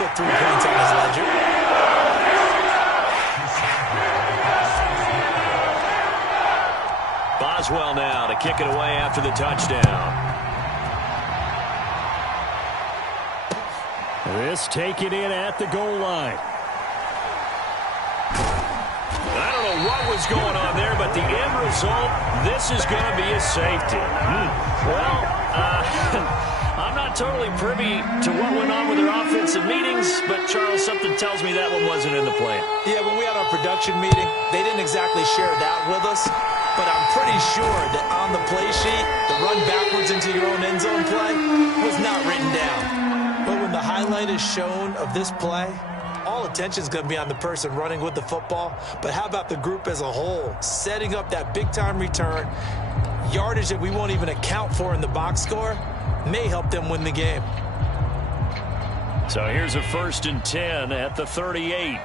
put 3 points on his ledger. Boswell now to kick it away after the touchdown. This taken in at the goal line. I don't know what was going on there, but the end result, this is going to be a safety. Well, I'm not totally privy to what went on with their offensive meetings, but, Charles, something tells me that one wasn't in the plan. Yeah, when we had our production meeting, they didn't exactly share that with us, but I'm pretty sure that on the play sheet, the run backwards into your own end zone play was not written down. But when the highlight is shown of this play, all attention is going to be on the person running with the football. But how about the group as a whole, setting up that big-time return, yardage that we won't even account for in the box score, may help them win the game. So here's a 1st and 10 at the 38.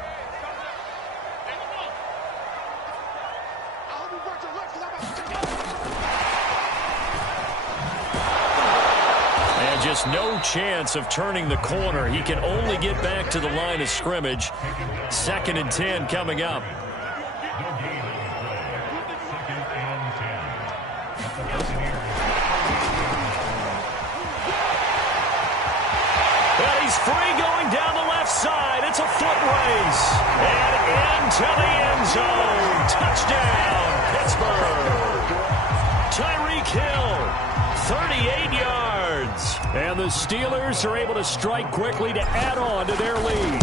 And just no chance of turning the corner. He can only get back to the line of scrimmage. 2nd and 10 coming up. Well, he's free going down the left side. It's a foot race. And into the end zone. Touchdown, Pittsburgh. Tyreek Hill, 38 yards. And the Steelers are able to strike quickly to add on to their lead.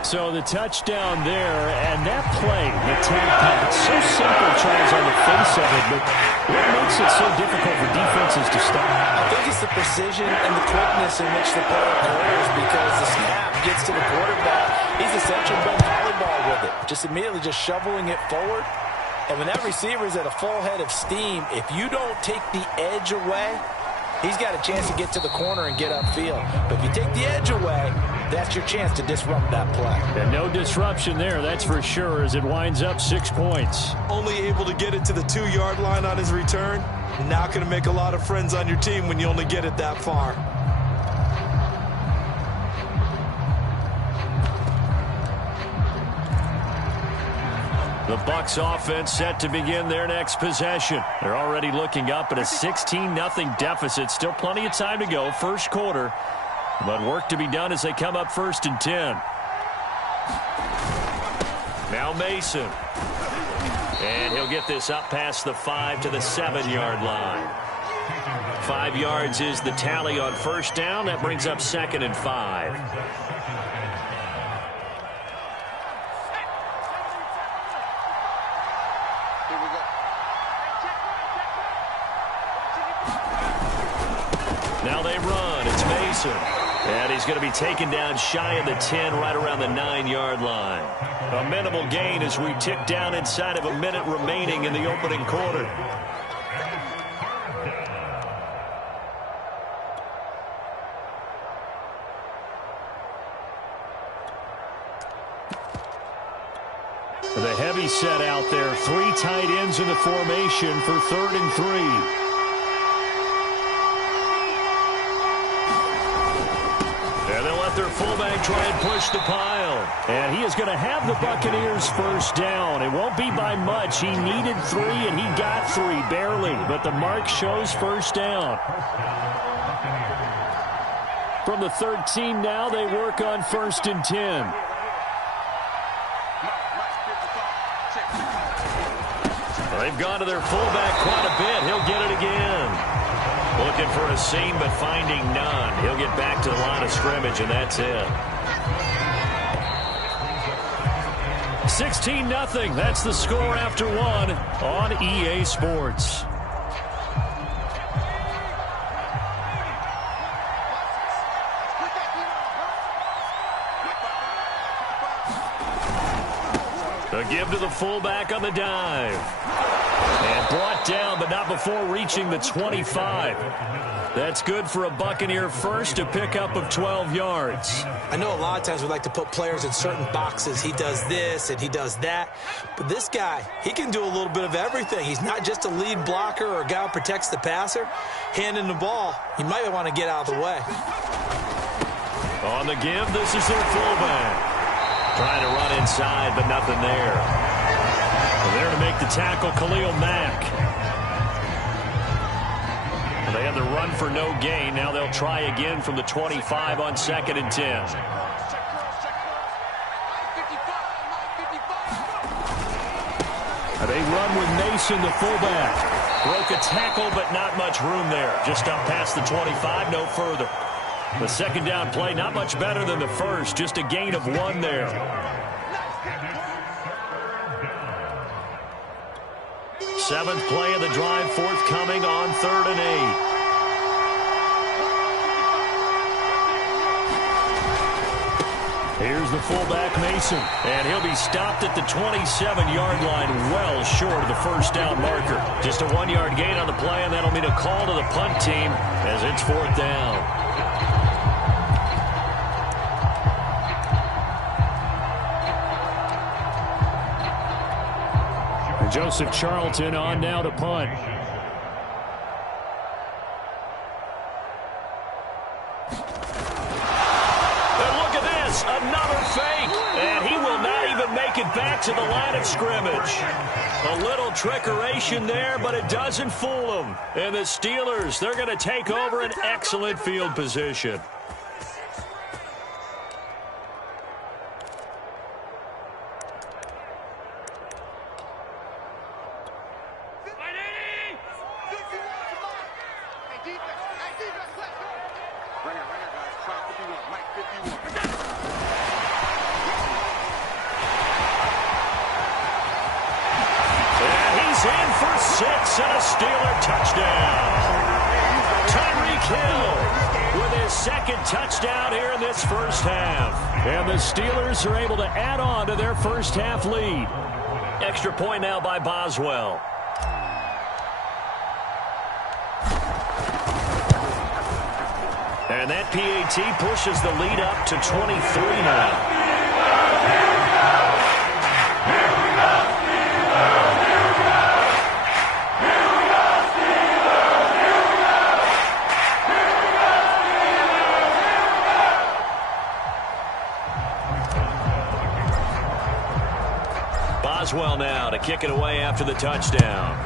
So the touchdown there, and that play, the tap pass, so simple, Charles, on the face of it, but what makes it so difficult for defenses to stop? I think it's the precision and the quickness in which the play occurs, because the snap gets to the quarterback. He's essentially playing volleyball with it, just immediately just shoveling it forward. And when that receiver is at a full head of steam, if you don't take the edge away, he's got a chance to get to the corner and get upfield. But if you take the edge away, that's your chance to disrupt that play. And no disruption there, that's for sure, as it winds up 6 points. Only able to get it to the 2-yard line on his return. Not going to make a lot of friends on your team when you only get it that far. The Bucs offense set to begin their next possession. They're already looking up at a 16-0 deficit. Still plenty of time to go, 1st quarter. But work to be done as they come up 1st and 10. Now Mason. And he'll get this up past the 5 to the 7-yard line. 5 yards is the tally on 1st down. That brings up 2nd and 5. Now they run. It's Mason. And he's going to be taken down shy of the 10, right around the 9-yard line. A minimal gain as we tick down inside of a minute remaining in the opening quarter. The heavy set out there. 3 tight ends in the formation for 3rd and 3. Their fullback try and push the pile. And he is going to have the Buccaneers 1st down. It won't be by much. He needed 3, and he got 3, barely. But the mark shows 1st down. From the 13 now, they work on 1st and 10. They've gone to their fullback quite a bit. He'll get it again. Looking for a seam, but finding none. He'll get back to the line of scrimmage, and that's it. 16-0. That's the score after 1 on EA Sports. A give to the fullback on the dive. And brought down, but not before reaching the 25. That's good for a Buccaneer first, a pickup of 12 yards. I know a lot of times we like to put players in certain boxes. He does this and he does that. But this guy, he can do a little bit of everything. He's not just a lead blocker or a guy who protects the passer. Handing the ball, you might want to get out of the way. On the give, this is their fullback. Trying to run inside, but nothing there. There to make the tackle, Khalil Mack. They had the run for no gain. Now they'll try again from the 25 on 2nd and 10. They run with Mason, the fullback. Broke a tackle, but not much room there. Just up past the 25, no further. The second down play, not much better than the first. Just a gain of 1 there. Seventh play of the drive forthcoming on 3rd and 8. Here's the fullback, Mason. And he'll be stopped at the 27-yard line, well short of the first down marker. Just a 1-yard gain on the play, and that'll mean a call to the punt team as it's 4th down. Joseph Charlton on now to punt. And look at this, another fake. And he will not even make it back to the line of scrimmage. A little trickeration there, but it doesn't fool them. And the Steelers, they're going to take over an excellent field position. Touchdown here in this first half. And the Steelers are able to add on to their first half lead. Extra point now by Boswell. And that PAT pushes the lead up to 23 now. Boswell now to kick it away after the touchdown.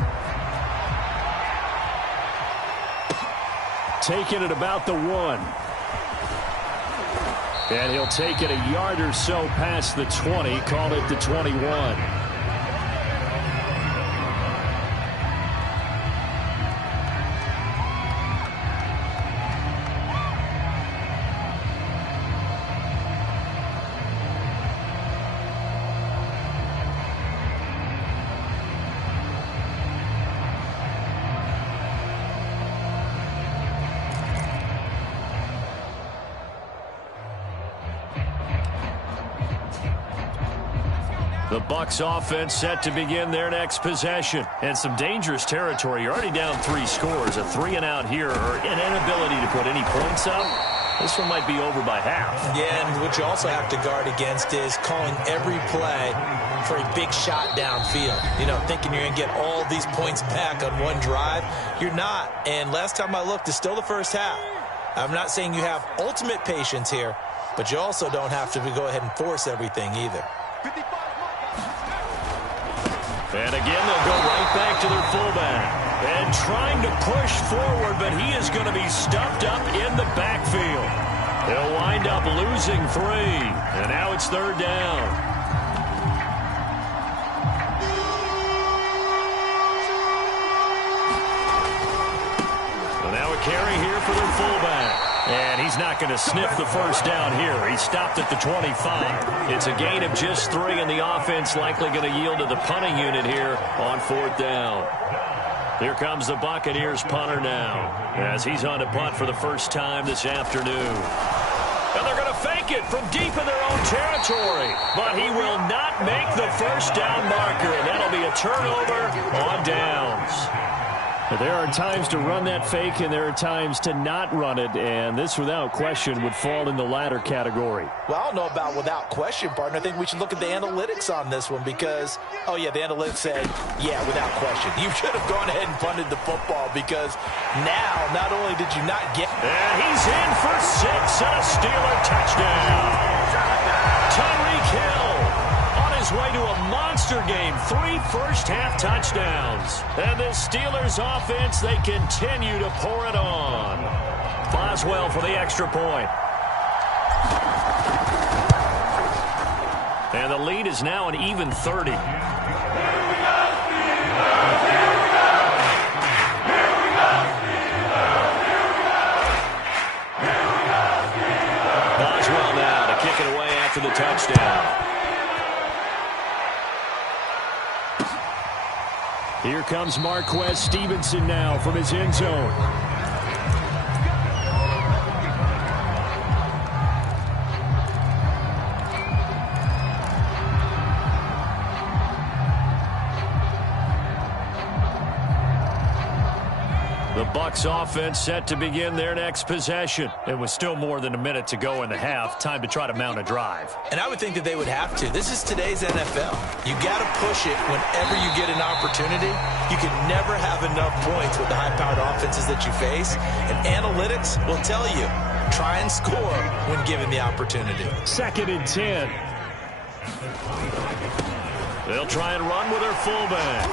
Taking it about the 1. And he'll take it a yard or so past the 20, call it the 21. The Bucs offense set to begin their next possession. And some dangerous territory. You're already down 3 scores. A 3-and-out here, or an inability to put any points up. This one might be over by half. Yeah, and what you also have to guard against is calling every play for a big shot downfield. You know, thinking you're going to get all these points back on one drive. You're not. And last time I looked, it's still the first half. I'm not saying you have ultimate patience here, but you also don't have to go ahead and force everything either. And again, they'll go right back to their fullback. And trying to push forward, but he is going to be stuffed up in the backfield. They'll wind up losing 3. And now it's 3rd down. And now a carry here for their fullback. And he's not going to sniff the first down here. He stopped at the 25. It's a gain of just 3, and the offense likely going to yield to the punting unit here on 4th down. Here comes the Buccaneers punter now, as he's on to punt for the first time this afternoon. And they're going to fake it from deep in their own territory. But he will not make the first down marker, and that'll be a turnover on downs. There are times to run that fake, and there are times to not run it, and this, without question, would fall in the latter category. Well, I don't know about without question, partner. I think we should look at the analytics on this one because, oh, yeah, the analytics said, yeah, without question. You should have gone ahead and punted the football because now not only did you not get... And he's in for 6 and a Steeler touchdown. Tyreek Hill on his way to a monster game. 3 first-half touchdowns. And the Steelers offense, they continue to pour it on. Boswell for the extra point. And the lead is now an even 30. Boswell now to kick it away after the touchdown. Here comes Marquez Stevenson now from his end zone. The Bucs offense set to begin their next possession. It was still more than a minute to go in the half. Time to try to mount a drive. And I would think that they would have to. This is today's NFL. You got to push it whenever you get an opportunity. You can never have enough points with the high-powered offenses that you face. And analytics will tell you, try and score when given the opportunity. 2nd and 10. They'll try and run with their fullback.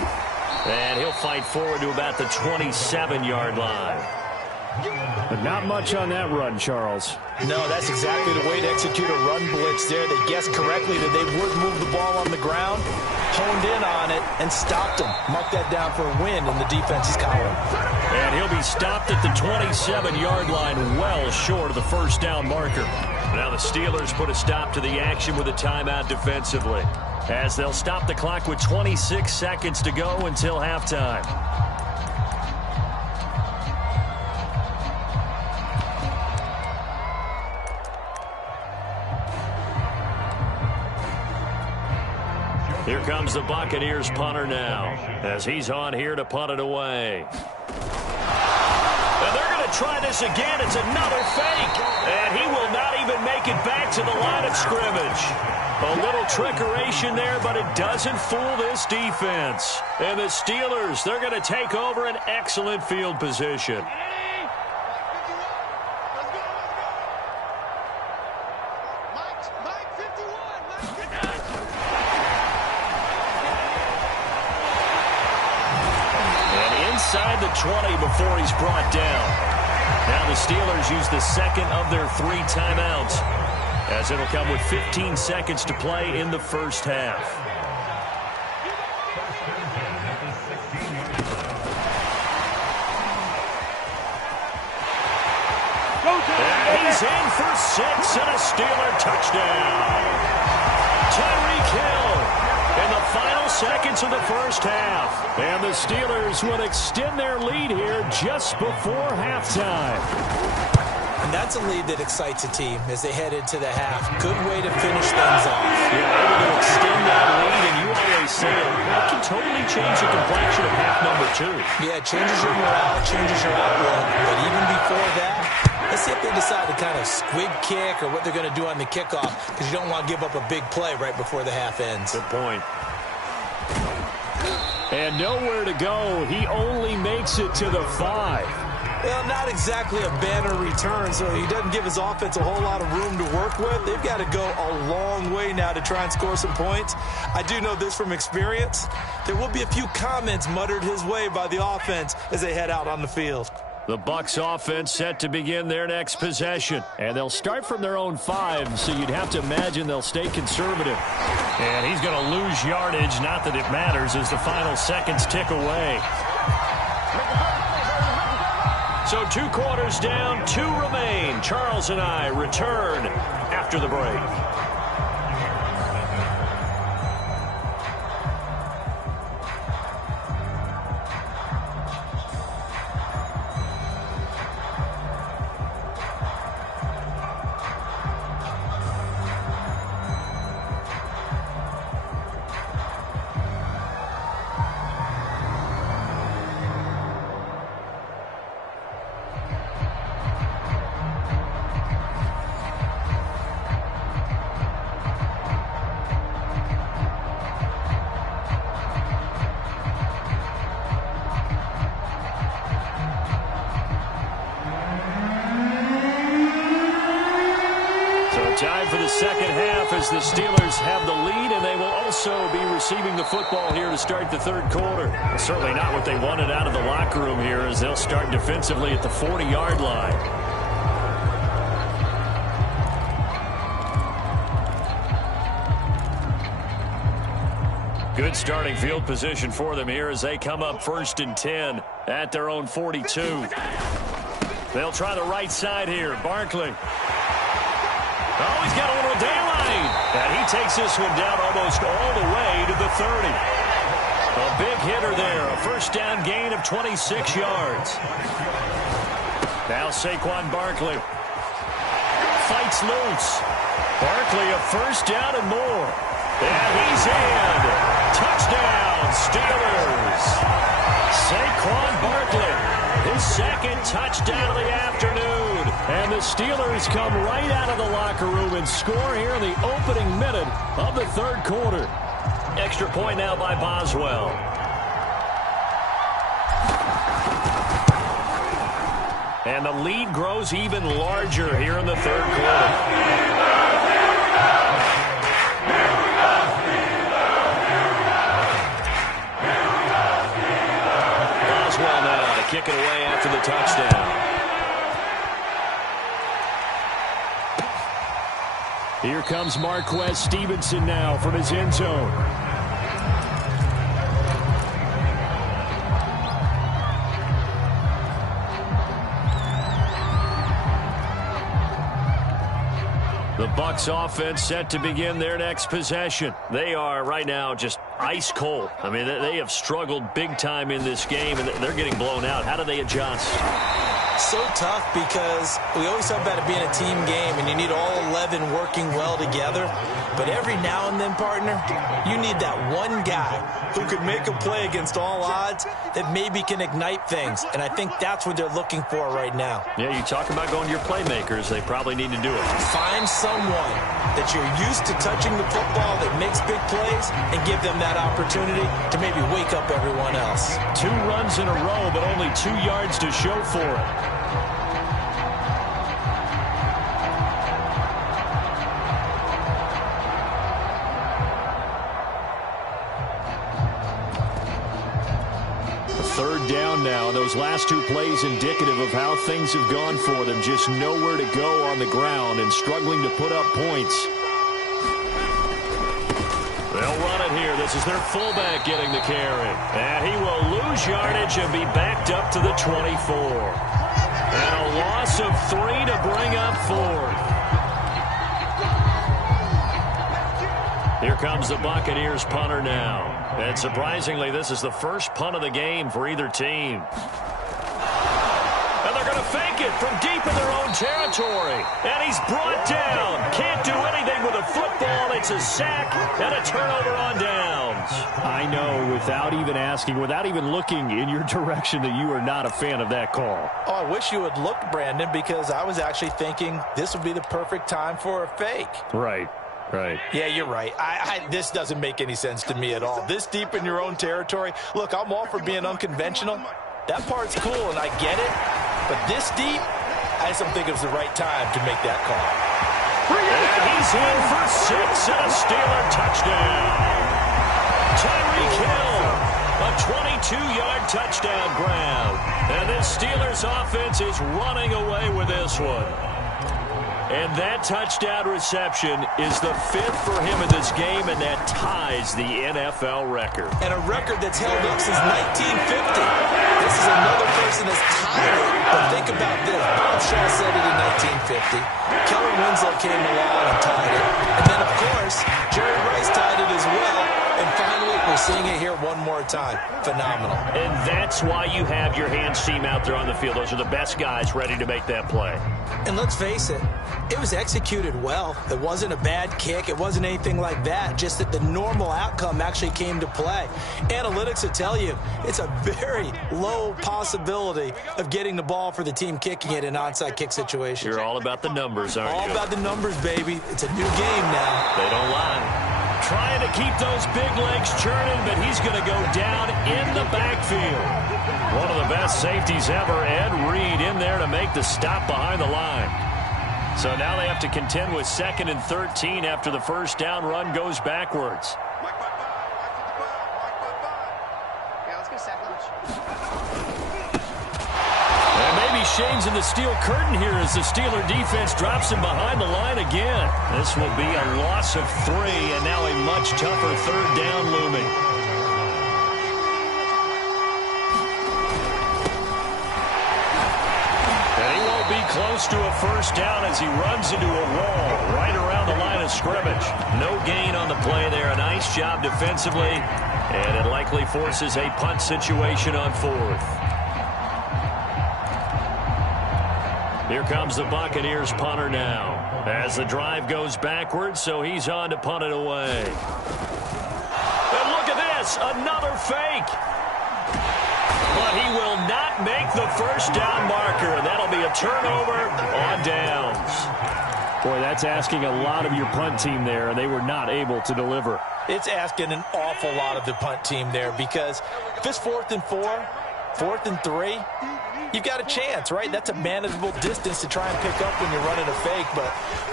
And he'll fight forward to about the 27-yard line. But not much on that run, Charles. No, that's exactly the way to execute a run blitz there. They guessed correctly that they would move the ball on the ground, honed in on it, and stopped them. Mark that down for a win in the defense's column. And he'll be stopped at the 27-yard line, well short of the first down marker. Now the Steelers put a stop to the action with a timeout defensively, as they'll stop the clock with 26 seconds to go until halftime. Here comes the Buccaneers punter now, as he's on here to punt it away. And they're going to try this again. It's another fake. And he will not even make it back to the line of scrimmage. A little trickeration there, but it doesn't fool this defense. And the Steelers, they're going to take over an excellent field position. And inside the 20 before he's brought down. Now the Steelers use the second of their 3 timeouts, as it'll come with 15 seconds to play in the first half. And he's in for 6 and a Steeler touchdown. Tyreek Hill in the final seconds of the first half. And the Steelers will extend their lead here just before halftime. And that's a lead that excites a team as they head into the half. Good way to finish things off. Yeah, able to extend that lead, and you always say it can totally change the complexion of half number 2. Yeah, it changes your morale, changes your outlook. But even before that, let's see if they decide to kind of squib kick or what they're going to do on the kickoff, because you don't want to give up a big play right before the half ends. Good point. And nowhere to go. He only makes it to the 5. Well, not exactly a banner return, so he doesn't give his offense a whole lot of room to work with. They've got to go a long way now to try and score some points. I do know this from experience. There will be a few comments muttered his way by the offense as they head out on the field. The Bucs offense set to begin their next possession. And they'll start from their own 5, so you'd have to imagine they'll stay conservative. And he's going to lose yardage, not that it matters, as the final seconds tick away. So 2 quarters down, 2 remain. Charles and I return after the break. Time for the second half as the Steelers have the lead, and they will also be receiving the football here to start the third quarter. Well, certainly not what they wanted out of the locker room here as they'll start defensively at the 40-yard line. Good starting field position for them here as they come up 1st and 10 at their own 42. They'll try the right side here. Barkley. Oh, he's got a little daylight. And he takes this one down almost all the way to the 30. A big hitter there. A first down gain of 26 yards. Now Saquon Barkley fights loose. Barkley a first down and more. And he's in. Touchdown, Steelers. Saquon Barkley, his second touchdown of the afternoon. And the Steelers come right out of the locker room and score here in the opening minute of the third quarter. Extra point now by Boswell. And the lead grows even larger here in the third quarter. Kick it away after the touchdown. Here comes Marquez Stevenson now from his end zone. The Bucs offense set to begin their next possession. They are right now just ice cold. I mean, they have struggled big time in this game, and they're getting blown out. How do they adjust? So tough because we always talk about it being a team game, and you need all 11 working well together. But every now and then, partner, you need that one guy who could make a play against all odds that maybe can ignite things. And I think that's what they're looking for right now. Yeah, you talk about going to your playmakers. They probably need to do it. Find someone that you're used to touching the football that makes big plays and give them that opportunity to maybe wake up everyone else. 2 runs in a row, but only 2 yards to show for it. Third down now. Those last 2 plays indicative of how things have gone for them. Just nowhere to go on the ground and struggling to put up points. They'll run it here. This is their fullback getting the carry. And he will lose yardage and be backed up to the 24. And a loss of 3 to bring up 4th. Here comes the Buccaneers punter now. And surprisingly, this is the first punt of the game for either team. And they're going to fake it from deep in their own territory. And he's brought down. Can't do anything with a football. It's a sack and a turnover on downs. I know, without even asking, without even looking in your direction, that you are not a fan of that call. Oh, I wish you would look, Brandon, because I was actually thinking this would be the perfect time for a fake. Right. Right. Yeah, you're right. This doesn't make any sense to me at all. This deep in your own territory. Look, I'm all for being unconventional. That part's cool, and I get it. But this deep, I just don't think it was the right time to make that call. And he's in for 6 and a Steeler touchdown. Tyreek Hill, a 22-yard touchdown grab. And this Steelers offense is running away with this one. And that touchdown reception is the 5th for him in this game, and that ties the NFL record. And a record that's held up since 1950. This is another person that's tied it. But think about this. Bob Shaw said it in 1950. Keller Winslow came along and tied it. And then, of course, Jerry Rice tied it as well. And finally, we're seeing it here one more time. Phenomenal. And that's why you have your hands team out there on the field. Those are the best guys ready to make that play. And let's face it, it was executed well. It wasn't a bad kick. It wasn't anything like that. Just that the normal outcome actually came to play. Analytics will tell you it's a very low possibility of getting the ball for the team kicking it in an onside kick situation. You're all about the numbers, aren't you? All about the numbers, baby. It's a new game now. They don't lie. Trying to keep those big legs churning, but he's going to go down in the backfield. One of the best safeties ever, Ed Reed, in there to make the stop behind the line. So now they have to contend with 2nd and 13 after the first down run goes backwards. And maybe Shane's in the steel curtain here as the Steeler defense drops him behind the line again. This will be a loss of 3, and now a much tougher 3rd down looming. Be close to a first down as he runs into a wall right around the line of scrimmage. No gain on the play there. A nice job defensively, and it likely forces a punt situation on 4th. Here comes the Buccaneers punter now as the drive goes backwards, so he's on to punt it away. And look at this, another fake. But he will not make the first down marker, and that'll be a turnover on downs. Boy, that's asking a lot of your punt team there, and they were not able to deliver. It's asking an awful lot of the punt team there, because if it's 4th and 4, 4th and 3, you've got a chance, right? That's a manageable distance to try and pick up when you're running a fake, but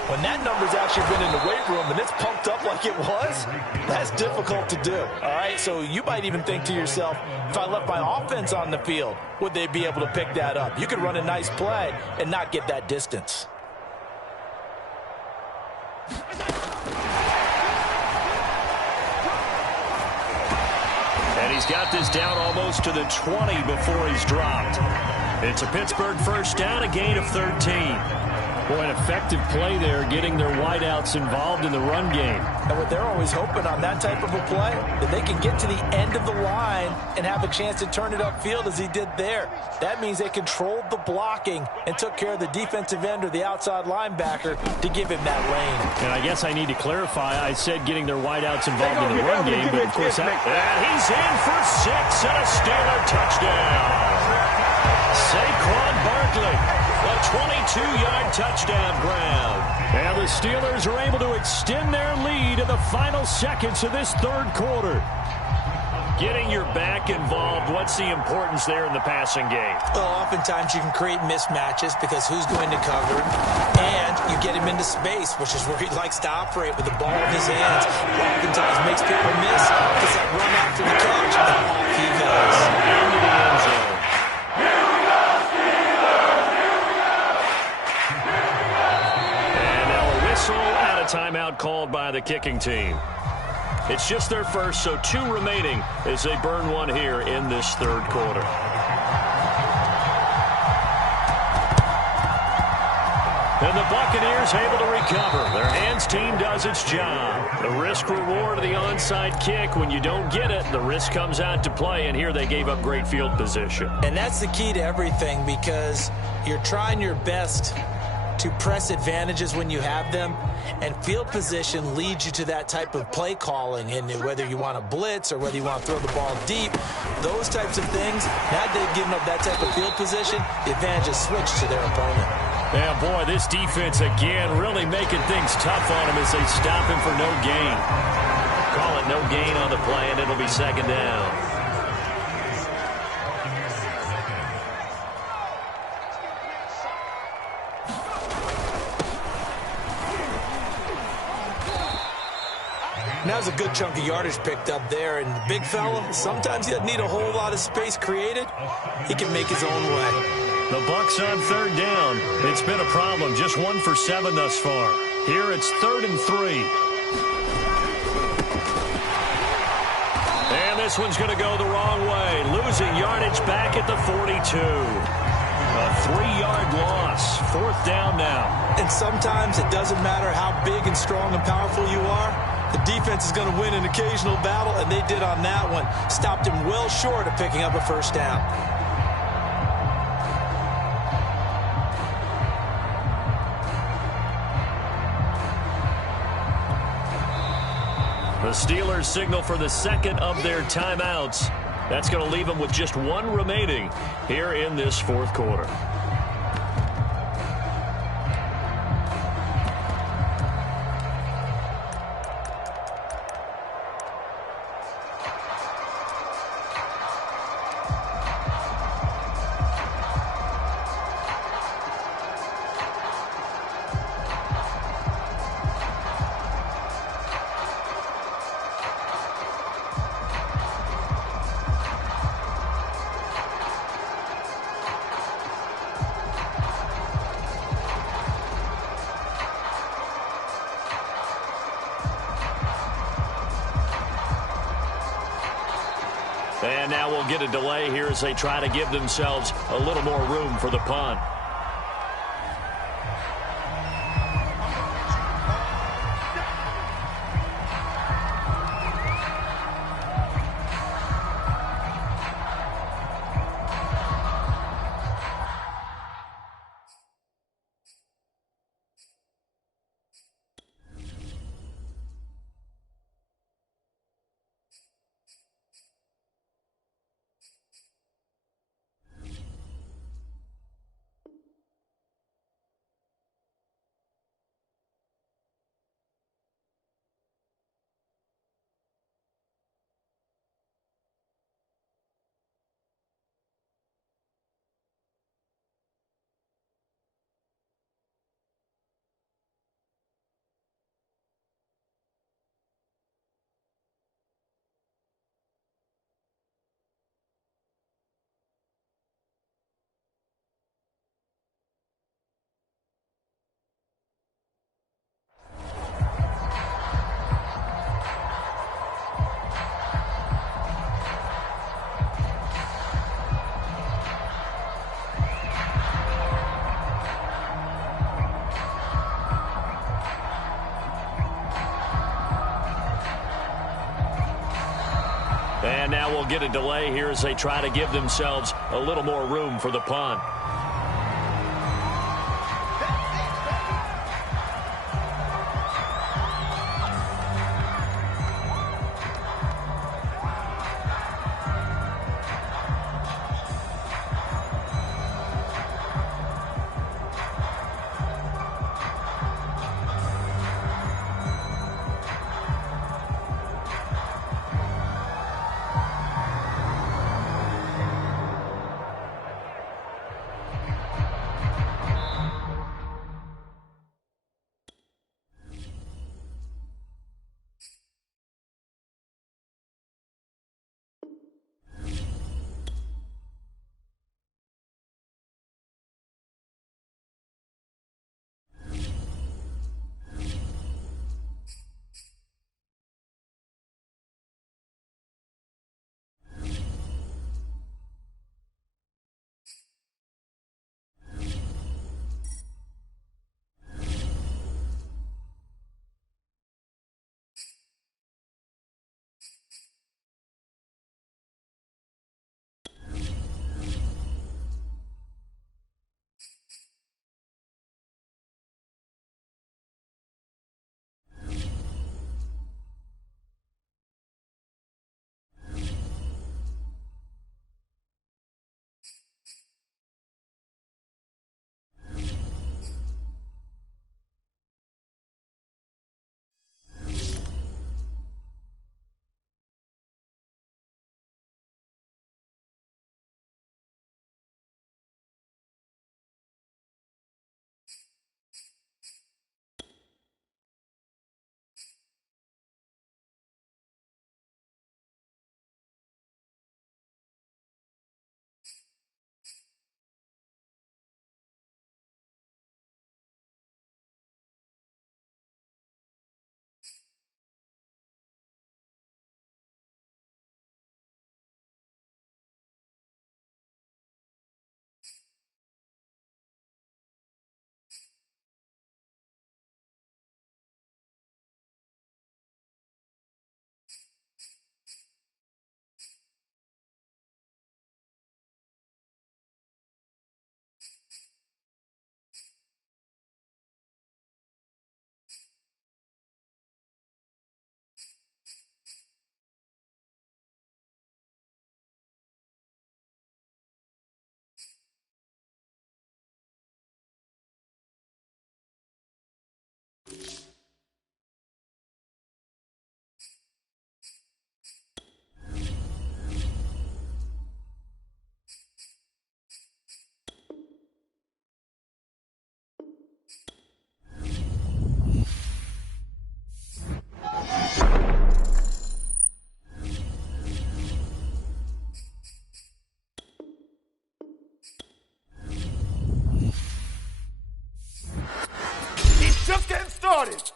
when that number's actually been in the weight room and it's pumped up like it was, that's difficult to do, all right? So you might even think to yourself, if I left my offense on the field, would they be able to pick that up? You could run a nice play and not get that distance. And he's got this down almost to the 20 before he's dropped. It's a Pittsburgh first down, a gain of 13. Boy, an effective play there, getting their wideouts involved in the run game. And what they're always hoping on that type of a play, that they can get to the end of the line and have a chance to turn it upfield as he did there. That means they controlled the blocking and took care of the defensive end or the outside linebacker to give him that lane. And I guess I need to clarify, I said getting their wideouts involved in the run game, but of course that... And he's in for 6 and a Steeler touchdown. Saquon Barkley. A 22-yard touchdown grab. And the Steelers are able to extend their lead in the final seconds of this 3rd quarter. Getting your back involved, what's the importance there in the passing game? Well, oftentimes you can create mismatches because who's going to cover him, and you get him into space, which is where he likes to operate with the ball in his hands. Oftentimes makes people miss because that run after the catch, and off he goes. Into the end zone. Timeout called by the kicking team. It's just their first, so 2 remaining as they burn one here in this 3rd quarter. And the Buccaneers able to recover. Their hands team does its job. The risk reward of the onside kick. When you don't get it, the risk comes out to play, and here they gave up great field position. And that's the key to everything, because you're trying your best to press advantages when you have them, and field position leads you to that type of play calling, and whether you want to blitz or whether you want to throw the ball deep, those types of things, now they've given up that type of field position, the advantage is switched to their opponent. Yeah, boy, this defense again really making things tough on him as they stop him for no gain. Call it no gain on the play, and it'll be 2nd down. Now there's a good chunk of yardage picked up there, and the big fella, sometimes he doesn't need a whole lot of space created. He can make his own way. The Bucs on 3rd down. It's been a problem, just 1 for 7 thus far. Here it's 3rd and 3. And this one's going to go the wrong way. Losing yardage back at the 42. A 3-yard loss. 4th down now. And sometimes it doesn't matter how big and strong and powerful you are. The defense is going to win an occasional battle, and they did on that one. Stopped him well short of picking up a first down. The Steelers signal for the 2nd of their timeouts. That's going to leave them with just 1 remaining here in this 4th quarter. And now we'll get a delay here as they try to give themselves a little more room for the punt. And now we'll get a delay here as they try to give themselves a little more room for the punt. started.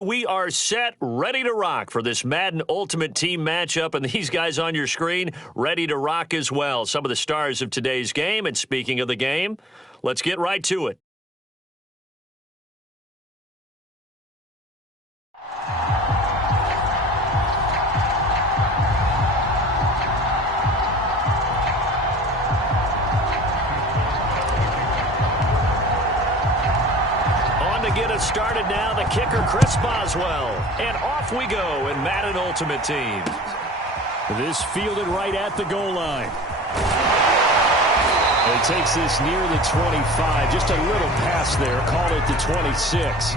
We are set, ready to rock for this Madden Ultimate Team matchup, and these guys on your screen ready to rock as well. Some of the stars of today's game, and speaking of the game, let's get right to it. Get us started now, the kicker, Chris Boswell. And off we go in Madden Ultimate Team. This fielded right at the goal line. He takes this near the 25. Just a little pass there. Call it the 26.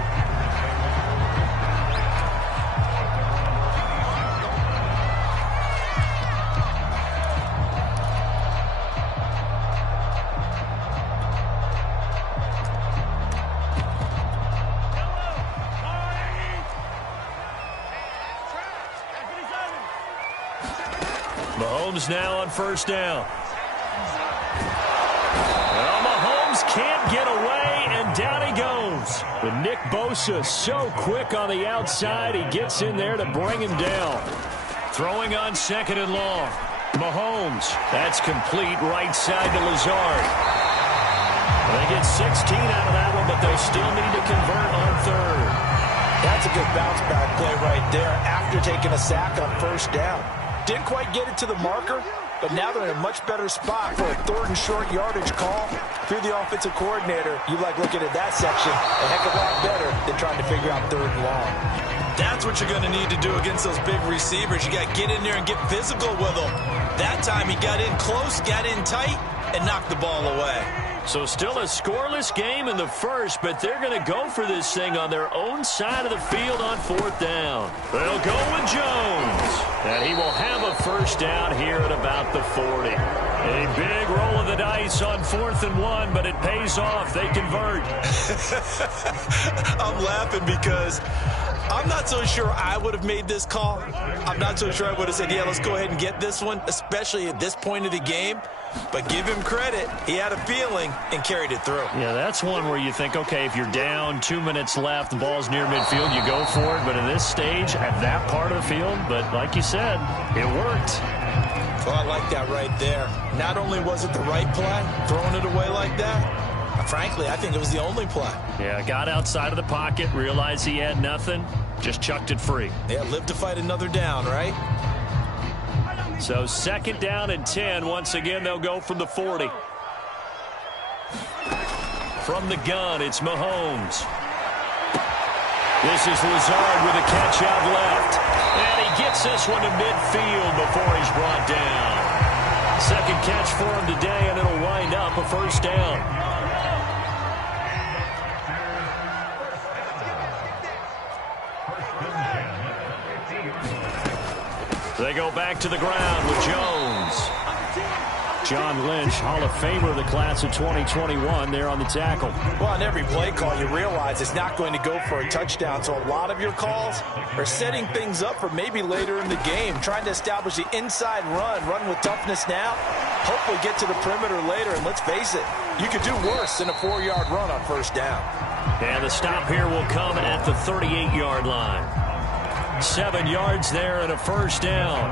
Mahomes now on first down. Well, Mahomes can't get away, and down he goes. But Nick Bosa so quick on the outside, he gets in there to bring him down. Throwing on second and long. Mahomes, that's complete right side to Lazard. They get 16 out of that one, but they'll still need to convert on third. That's a good bounce back play right there after taking a sack on first down. Didn't quite get it to the marker, but now they're in a much better spot for a third and short yardage call. Through the offensive coordinator, you like looking at that section a heck of a lot better than trying to figure out third and long. That's what you're going to need to do against those big receivers. You got to get in there and get physical with them. That time he got in close, got in tight, and knocked the ball away. So still a scoreless game in the first, but they're going to go for this thing on their own side of the field on fourth down. They'll go with Jones, and he will have a first down here at about the 40. A big roll of the dice on 4th and 1, but it pays off. They convert. I'm laughing because I'm not so sure I would have made this call. I'm not so sure I would have said, yeah, let's go ahead and get this one, especially at this point of the game. But give him credit. He had a feeling and carried it through. Yeah, that's one where you think, okay, if you're down, 2 minutes left, the ball's near midfield, you go for it. But in this stage, at that part of the field, but like you said, it worked. Well, I like that right there. Not only was it the right play, throwing it away like that, frankly, I think it was the only play. Yeah, got outside of the pocket, realized he had nothing, just chucked it free. Yeah, live to fight another down, right? So 2nd down and 10. Once again, they'll go from the 40. From the gun, it's Mahomes. This is Lazard with a catch out left. And he gets this one to midfield before he's brought down. 2nd catch for him today, and it'll wind up a first down. They go back to the ground with Jones. John Lynch, Hall of Famer of the class of 2021, there on the tackle. Well, on every play call, you realize it's not going to go for a touchdown. So a lot of your calls are setting things up for maybe later in the game, trying to establish the inside run with toughness now, hopefully get to the perimeter later. And let's face it, you could do worse than a 4-yard run on first down. And the stop here will come at the 38-yard line. 7 yards there and a first down.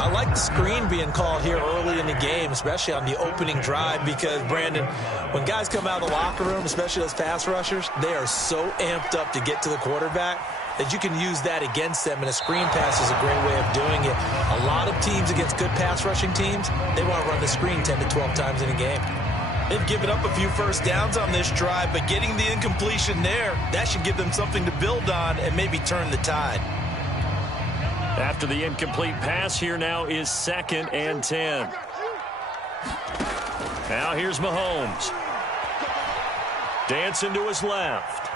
I like the screen being called here early in the game, especially on the opening drive, because, Brandon, when guys come out of the locker room, especially those pass rushers, they are so amped up to get to the quarterback that you can use that against them, and a screen pass is a great way of doing it. A lot of teams against good pass rushing teams, they want to run the screen 10 to 12 times in a game. They've given up a few first downs on this drive, but getting the incompletion there, that should give them something to build on and maybe turn the tide. After the incomplete pass, here now is 2nd and 10. Now here's Mahomes. Dancing to his left.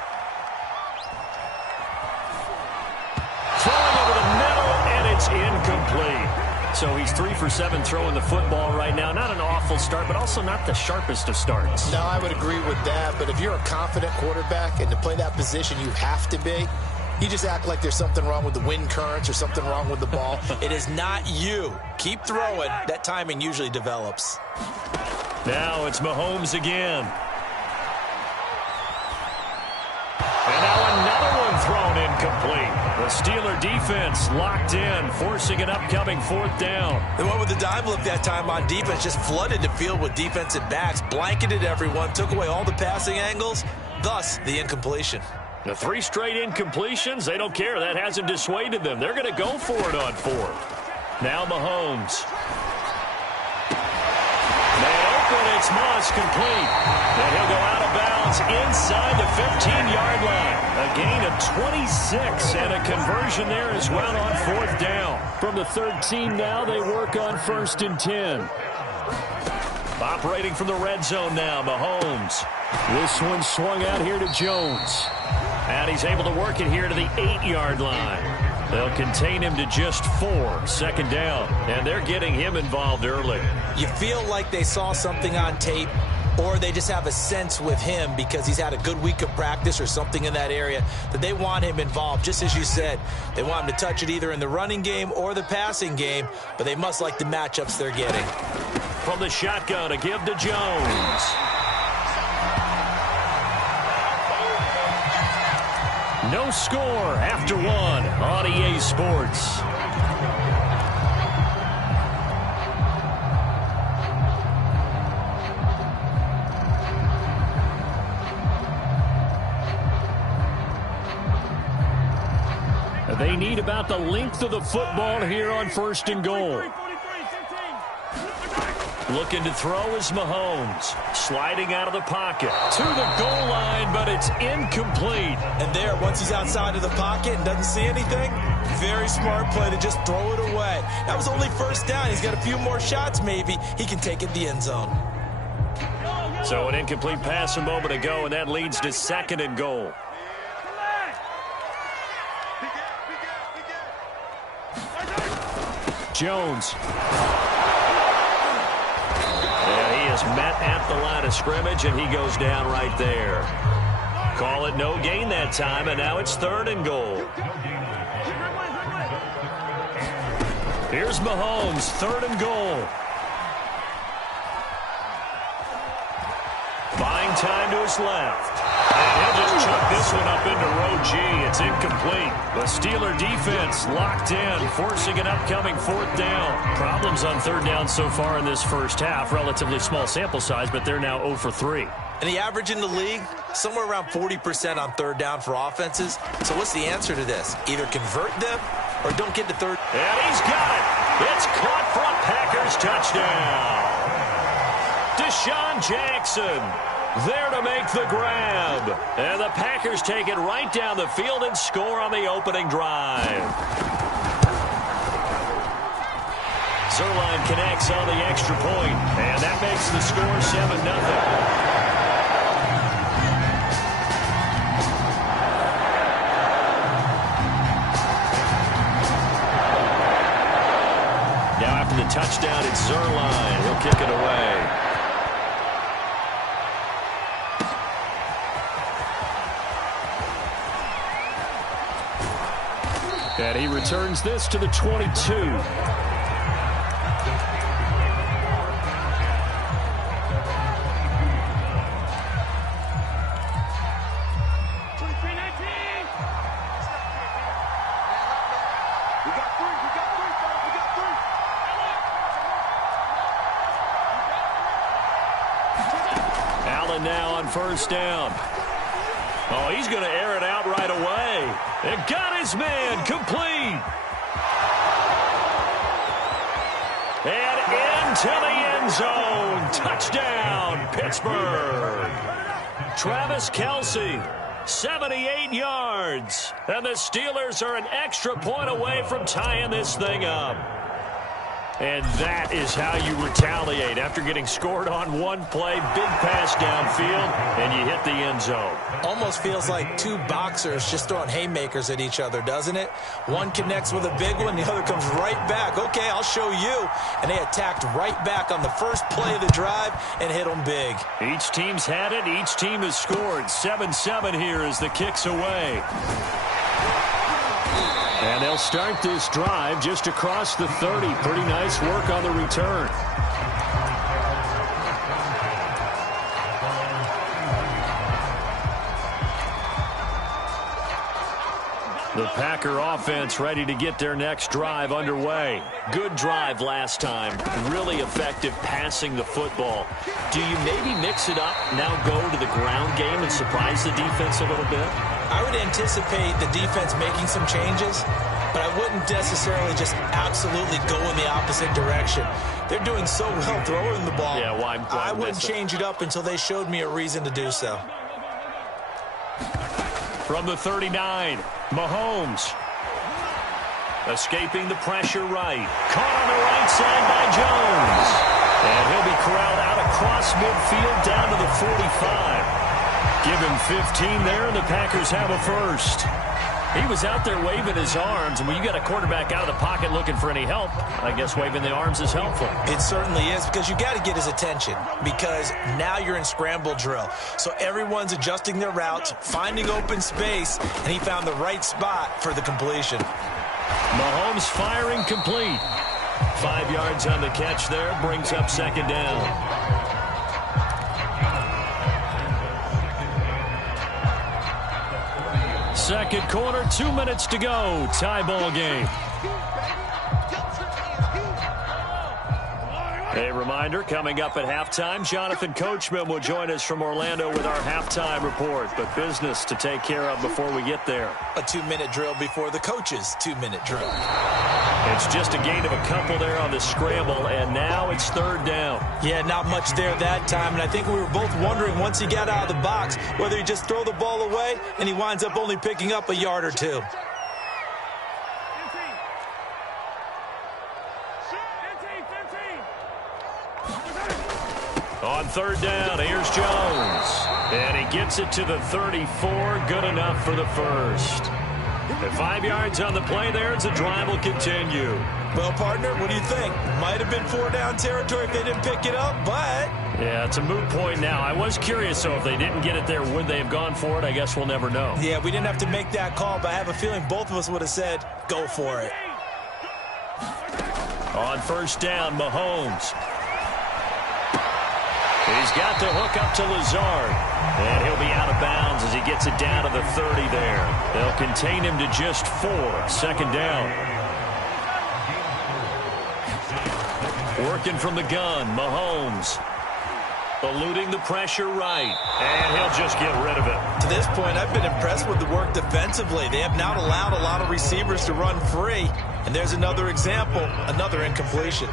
Throwing over the middle, and it's incomplete. So he's 3 for 7 throwing the football right now. Not an awful start, but also not the sharpest of starts. No, I would agree with that. But if you're a confident quarterback and to play that position, you have to be. You just act like there's something wrong with the wind currents or something wrong with the ball. It is not you. Keep throwing. That timing usually develops. Now it's Mahomes again. And now another one thrown incomplete. The Steeler defense locked in, forcing an upcoming 4th down. They went with the dime look that time on defense, just flooded the field with defensive backs, blanketed everyone, took away all the passing angles, thus the incompletion. The 3 straight incompletions, they don't care. That hasn't dissuaded them. They're going to go for it on 4th. Now Mahomes. It's Moss complete. And he'll go out of bounds inside the 15-yard line. A gain of 26 and a conversion there as well on 4th down. From the 13 now, they work on 1st and 10. Operating from the red zone now, Mahomes. This one swung out here to Jones. And he's able to work it here to the 8-yard line. They'll contain him to just 4, 2nd down. And they're getting him involved early. You feel like they saw something on tape, or they just have a sense with him because he's had a good week of practice or something in that area that they want him involved. Just as you said, they want him to touch it either in the running game or the passing game, but they must like the matchups they're getting. From the shotgun, a give to Jones. No score after 1 on EA Sports. They need about the length of the football here on 1st and goal. Looking to throw is Mahomes. Sliding out of the pocket. To the goal line, but it's incomplete. And there, once he's outside of the pocket and doesn't see anything, very smart play to just throw it away. That was only 1st down. He's got a few more shots, maybe. He can take it in the end zone. So an incomplete pass a moment ago, and that leads to 2nd and goal. Jones. Yeah, he is met at the line of scrimmage, and he goes down right there. Call it no gain that time, and now it's 3rd and goal. Here's Mahomes, 3rd and goal. Buying time to his left. And he'll just chuck this one up into row G. It's incomplete. The Steeler defense locked in, forcing an upcoming 4th down. Problems on 3rd down so far in this first half. Relatively small sample size, but they're now 0 for 3. And the average in the league, somewhere around 40% on 3rd down for offenses. So what's the answer to this? Either convert them or don't get to 3rd. And he's got it. It's caught for a Packers touchdown. Deshaun Jackson there to make the grab. And the Packers take it right down the field and score on the opening drive. Zerline connects on the extra point, and that makes the score 7-0. Now after the touchdown, it's Zerline. He'll kick it away. And he returns this to the 22. Allen now on 1st down. Oh, he's going to air it out right away. And got his man complete. And into the end zone. Touchdown, Pittsburgh. Travis Kelce, 78 yards. And the Steelers are an extra point away from tying this thing up. And that is how you retaliate after getting scored on one play. Big pass downfield, and you hit the end zone. Almost feels like two boxers just throwing haymakers at each other, doesn't it? One connects with a big one, the other comes right back. Okay, I'll show you. And they attacked right back on the first play of the drive and hit them big. Each team's had it. Each team has scored. 7-7 here as the kick's away. And they'll start this drive just across the 30. Pretty nice work on the return. The Packer offense ready to get their next drive underway. Good drive last time. Really effective passing the football. Do you maybe mix it up, now go to the ground game and surprise the defense a little bit? I would anticipate the defense making some changes, but I wouldn't necessarily just absolutely go in the opposite direction. They're doing so well throwing the ball. Yeah, why I wouldn't change it up until they showed me a reason to do so. From the 39, Mahomes. Escaping the pressure right. Caught on the right side by Jones. And he'll be corralled out across midfield down to the 45. Give him 15 there, and the Packers have a first. He was out there waving his arms, and when you got a quarterback out of the pocket looking for any help, I guess waving the arms is helpful. It certainly is, because you got to get his attention, because now you're in scramble drill. So everyone's adjusting their routes, finding open space, and he found the right spot for the completion. Mahomes firing complete. 5 yards on the catch there, brings up second down. Second quarter, 2 minutes to go. Tie ball game. A reminder, coming up at halftime, Jonathan Coachman will join us from Orlando with our halftime report. But business to take care of before we get there. A 2-minute drill before the coach's 2-minute drill. It's just a gain of a couple there on the scramble, and now it's third down. Yeah, not much there that time, and I think we were both wondering once he got out of the box whether he just throw the ball away, and he winds up only picking up a yard or two. On third down, here's Jones. And he gets it to the 34, good enough for the first. And 5 yards on the play there as the drive will continue. Well, partner, what do you think? Might have been 4-down territory if they didn't pick it up, but... Yeah, it's a moot point now. I was curious, so if they didn't get it there, would they have gone for it? I guess we'll never know. Yeah, we didn't have to make that call, but I have a feeling both of us would have said, go for it. On first down, Mahomes. He's got the hook up to Lazard. And he'll be out of bounds as he gets it down to the 30 there. They'll contain him to just 4. Second down. Working from the gun, Mahomes. Eluding the pressure right. And he'll just get rid of it. To this point, I've been impressed with the work defensively. They have not allowed a lot of receivers to run free. And there's another example, another incompletion.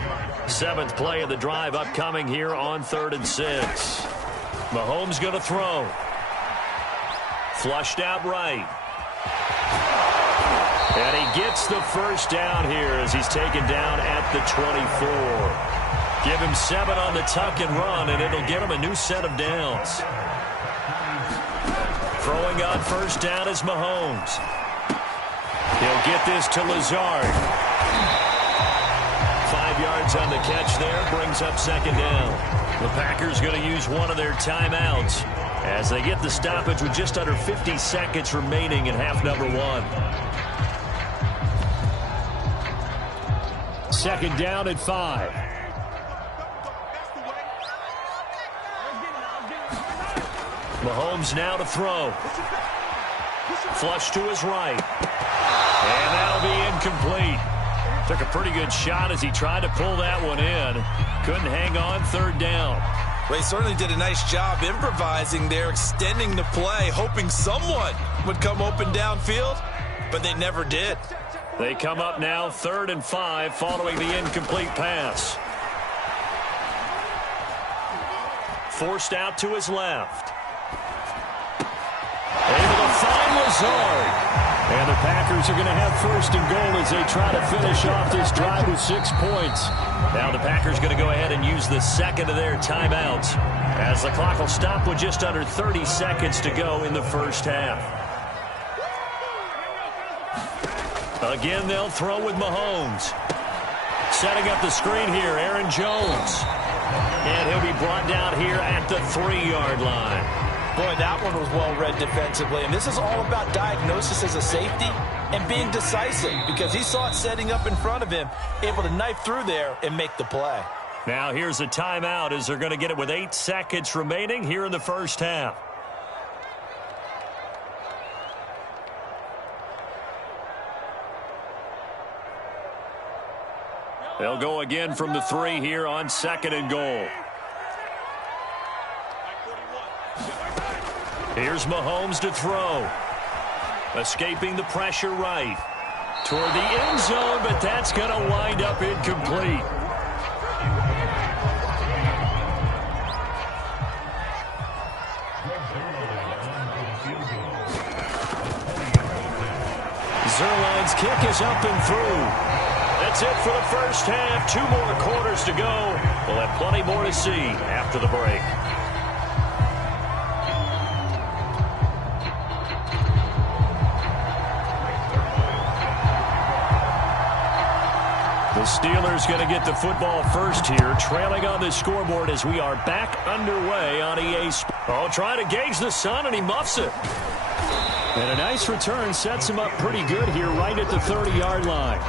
7th play of the drive upcoming here on 3rd and 6. Mahomes going to throw. Flushed out right. And he gets the first down here as he's taken down at the 24. Give him 7 on the tuck and run, and it'll get him a new set of downs. Throwing on first down is Mahomes. He'll get this to Lazard. 5 yards on the catch there, brings up second down. The Packers going to use one of their timeouts as they get the stoppage with just under 50 seconds remaining in half number 1. Second down at 5. Mahomes now to throw. Flush to his right. And that'll be incomplete. Took a pretty good shot as he tried to pull that one in. Couldn't hang on, third down. Well, he certainly did a nice job improvising there, extending the play, hoping someone would come open downfield, but they never did. They come up now 3rd and 5 following the incomplete pass. Forced out to his left. Able to find Lazard. And the Packers are going to have first and goal as they try to finish off this drive with 6 points. Now the Packers going to go ahead and use the second of their timeouts as the clock will stop with just under 30 seconds to go in the first half. Again, they'll throw with Mahomes. Setting up the screen here, Aaron Jones. And he'll be brought down here at the 3-yard line. Boy, that one was well read defensively, and this is all about diagnosis as a safety and being decisive because he saw it setting up in front of him, able to knife through there and make the play. Now here's a timeout as they're going to get it with 8 seconds remaining here in the first half. They'll go again from the 3 here on 2nd and goal. Here's Mahomes to throw. Escaping the pressure right. Toward the end zone, but that's going to wind up incomplete. Zerline's kick is up and through. That's it for the first half. 2 more quarters to go. We'll have plenty more to see after the break. The Steelers going to get the football first here, trailing on the scoreboard as we are back underway on EA Sports. Oh, trying to gauge the sun, and he muffs it. And a nice return sets him up pretty good here right at the 30-yard line.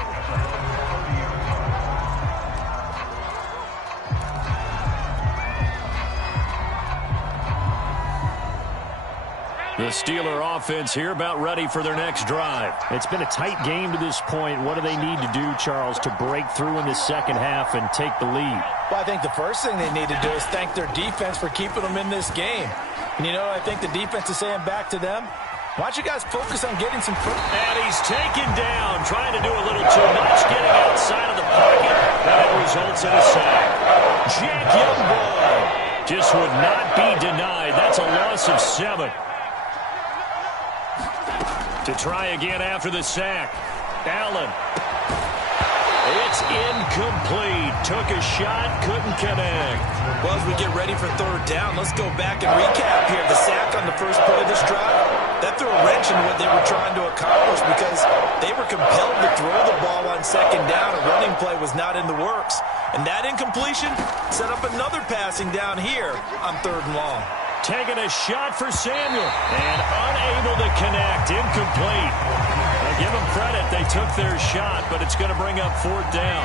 The Steeler offense here about ready for their next drive. It's been a tight game to this point. What do they need to do, Charles, to break through in the second half and take the lead? Well, I think the first thing they need to do is thank their defense for keeping them in this game. And, I think the defense is saying back to them, why don't you guys focus on getting some... And he's taken down, trying to do a little too much, getting outside of the pocket. That results in a sack. Jack Youngboy just would not be denied. That's a loss of 7. To try again after the sack. Allen. It's incomplete. Took a shot, couldn't connect. Well, as we get ready for 3rd down, let's go back and recap here. The sack on the first play of this drive, that threw a wrench into what they were trying to accomplish because they were compelled to throw the ball on 2nd down. A running play was not in the works. And that incompletion set up another passing down here on 3rd and long. Taking a shot for Samuel. And unable to connect. Incomplete. Well, give them credit. They took their shot, but it's going to bring up 4th down.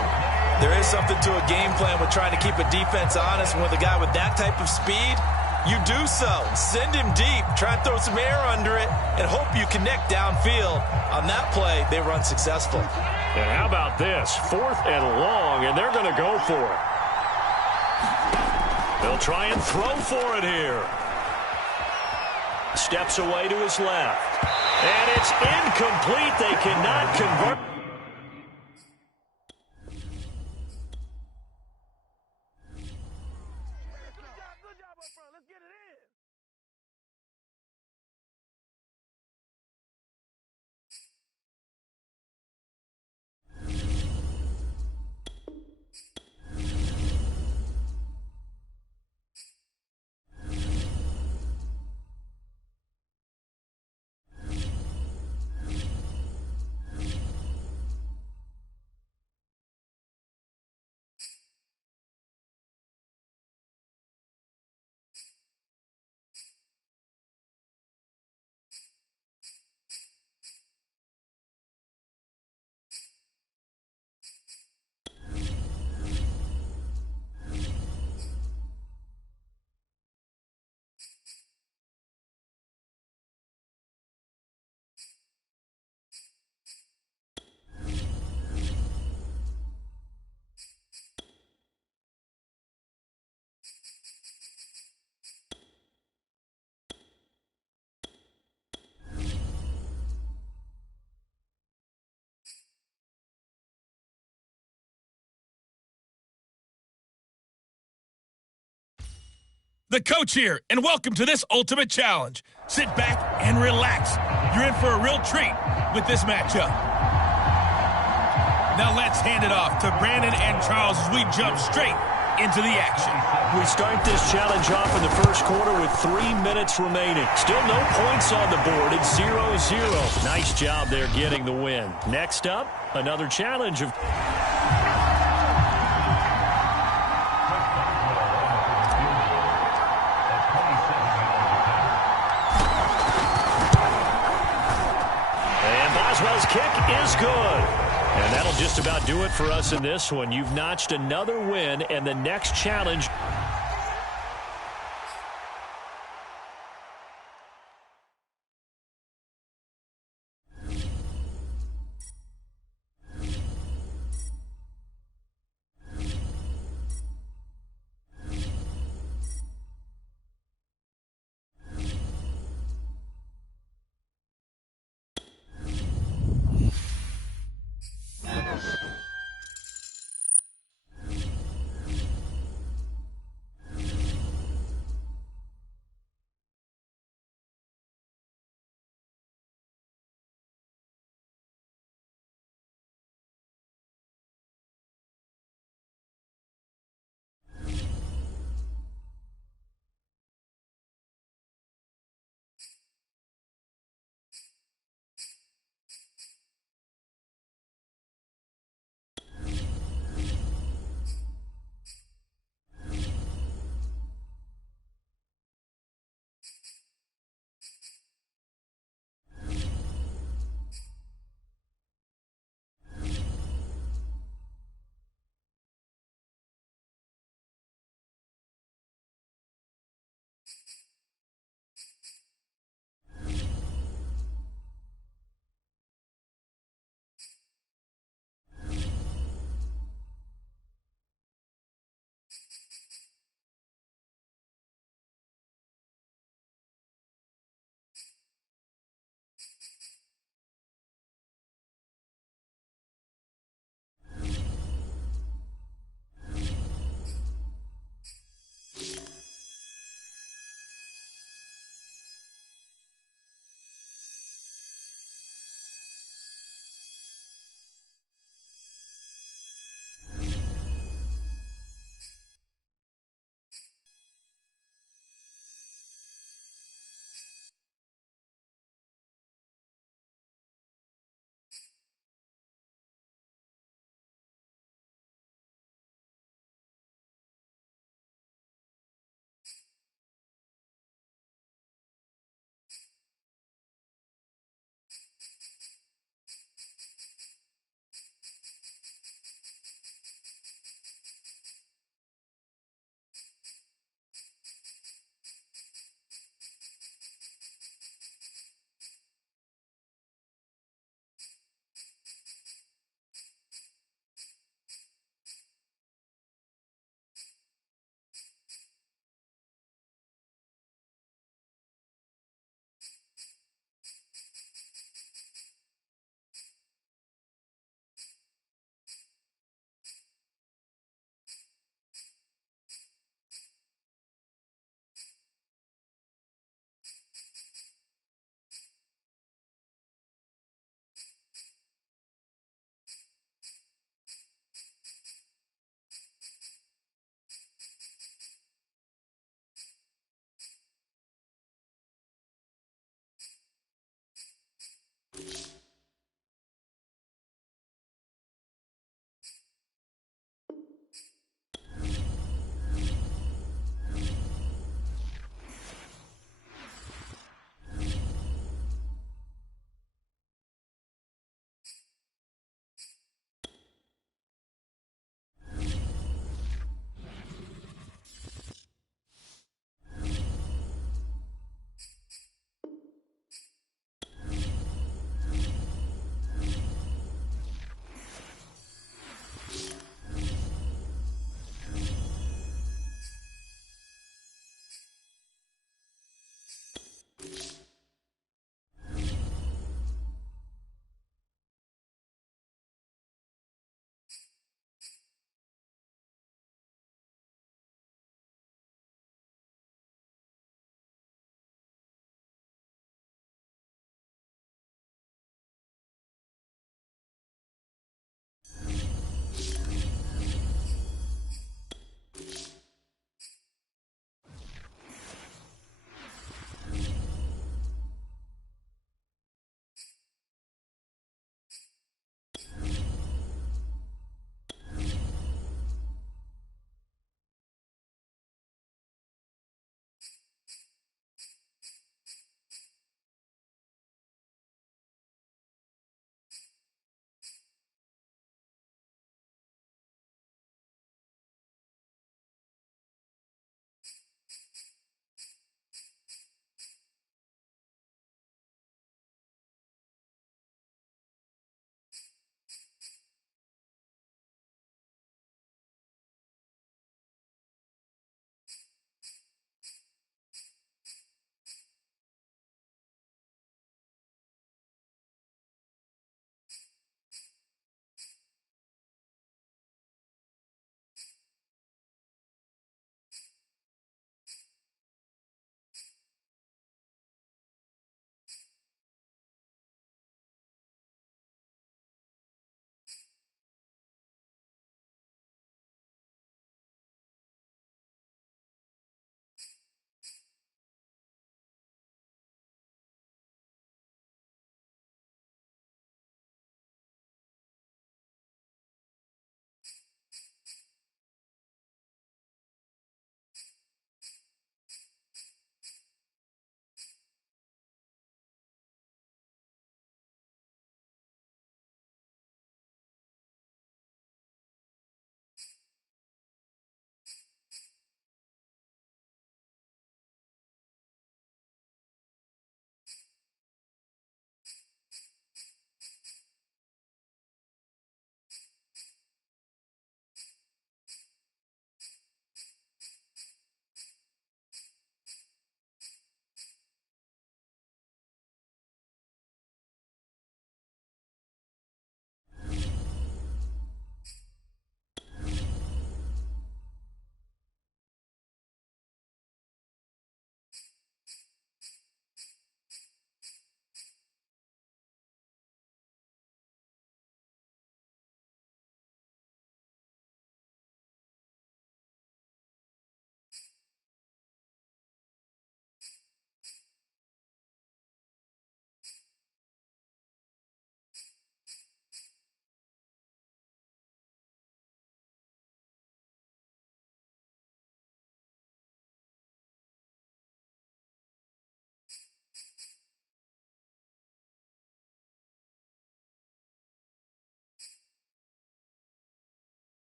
There is something to a game plan with trying to keep a defense honest. And with a guy with that type of speed, you do so. Send him deep. Try and throw some air under it and hope you connect downfield. On that play, they were unsuccessful. And how about this? 4th and long, and they're going to go for it. They'll try and throw for it here. Steps away to his left. And it's incomplete. They cannot convert. The coach here, and welcome to this ultimate challenge. Sit back and relax. You're in for a real treat with this matchup. Now let's hand it off to Brandon and Charles as we jump straight into the action. We start this challenge off in the first quarter with 3 minutes remaining. Still no points on the board. It's 0-0. Nice job there getting the win. Next up, another challenge of... Boswell's kick is good. And that'll just about do it for us in this one. You've notched another win, and the next challenge...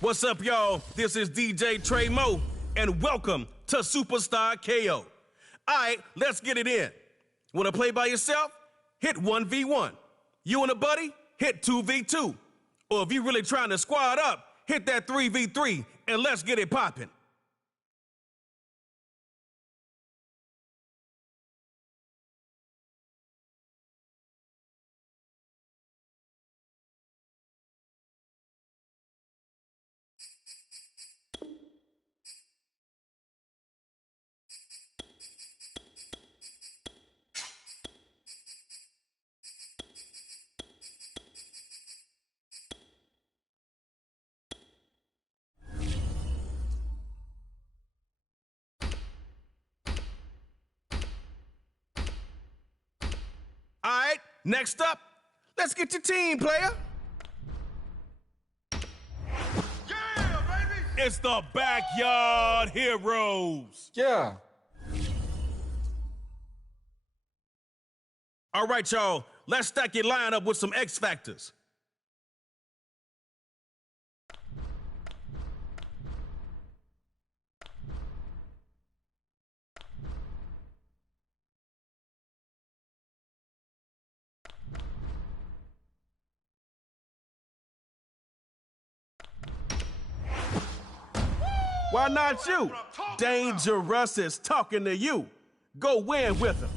What's up, y'all? This is DJ Trey Mo, and welcome to Superstar KO. All right, let's get it in. Want to play by yourself? Hit 1v1. You and a buddy? Hit 2v2. Or if you're really trying to squad up, hit that 3v3, and let's get it popping. All right, next up, let's get your team, player. Yeah, baby! It's the Backyard Heroes. Yeah. All right, y'all, let's stack your lineup with some X factors. Why not you? Dangerous is talking to you. Go win with him.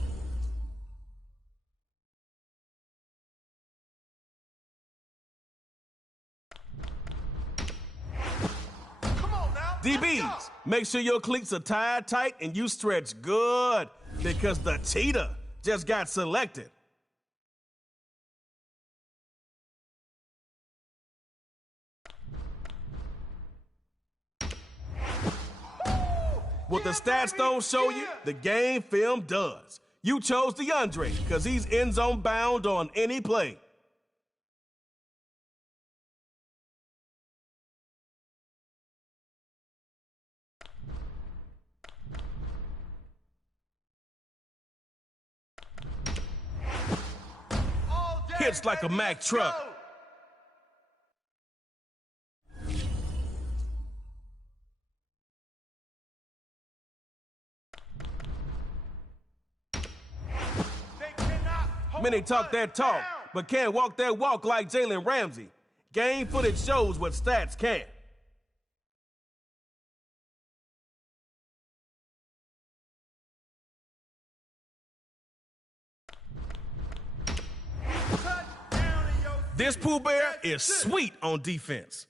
Come on now. DBs, make sure your cleats are tied tight and you stretch good because the cheetah just got selected. What the stats don't show you, the game film does. You chose DeAndre because he's end zone bound on any play. Hits like a Mack truck. Many talk that talk, but can't walk that walk like Jalen Ramsey. Game footage shows what stats can. This Pooh Bear is sweet on defense.